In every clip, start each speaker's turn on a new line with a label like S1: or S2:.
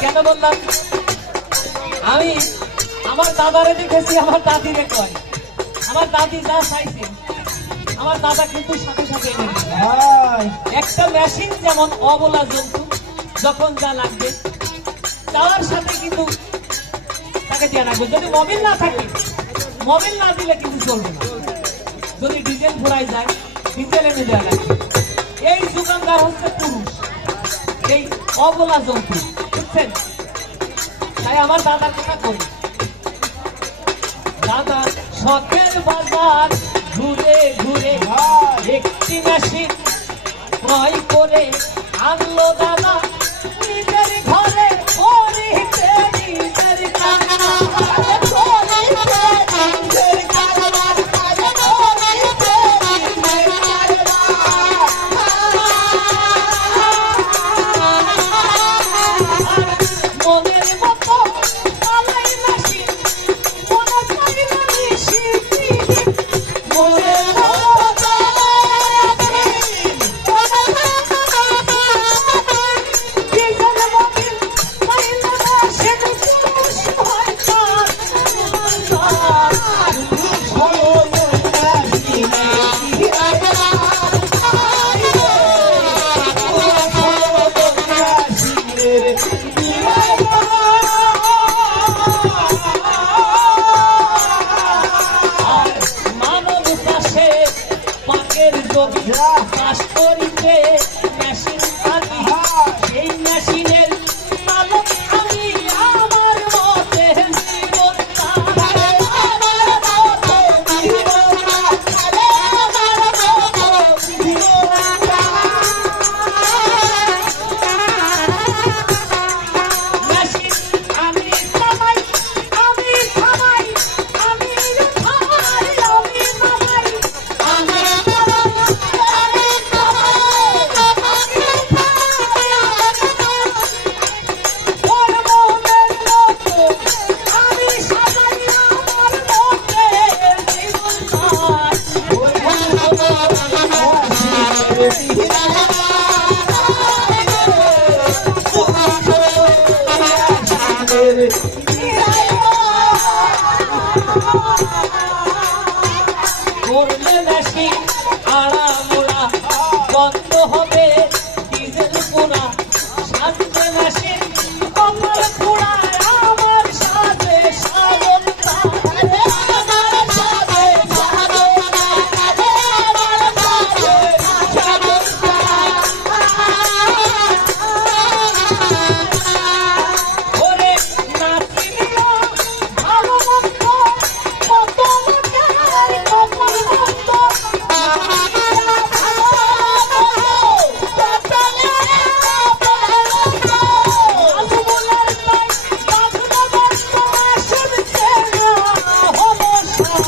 S1: কেন বললাম? আমি আমার দাদারে দেখেছি আমার দাদিরে কয় আমার দাদি যা চাইছে আমার দাদা কিন্তু সাথে সাথে একটা মেশিন যেমন অবলা জন্তু যখন যা লাগবে তার সাথে কিন্তু তাকে দিয়ে রাখবে যদি মোবিল না থাকে মোবিল না দিলে কিন্তু চলবে না। যদি ডিজেল ঘোরায় যায় এনে এই দোকানদার হচ্ছে পুরুষ এই অবলা জন্তু বুঝছেন? তাই আমার দাদার কথা করি দাদা শখের বাজার ঘুরে ঘুরে একটি মেশিন ক্রয় করে আনলো দাদা। পাকের জমি চাষ করিতে মেশিন সেই মেশিনের করলে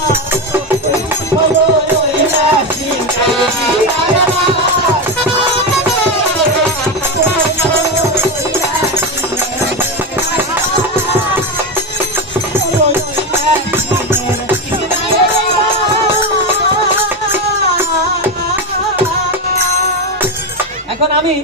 S1: Oh,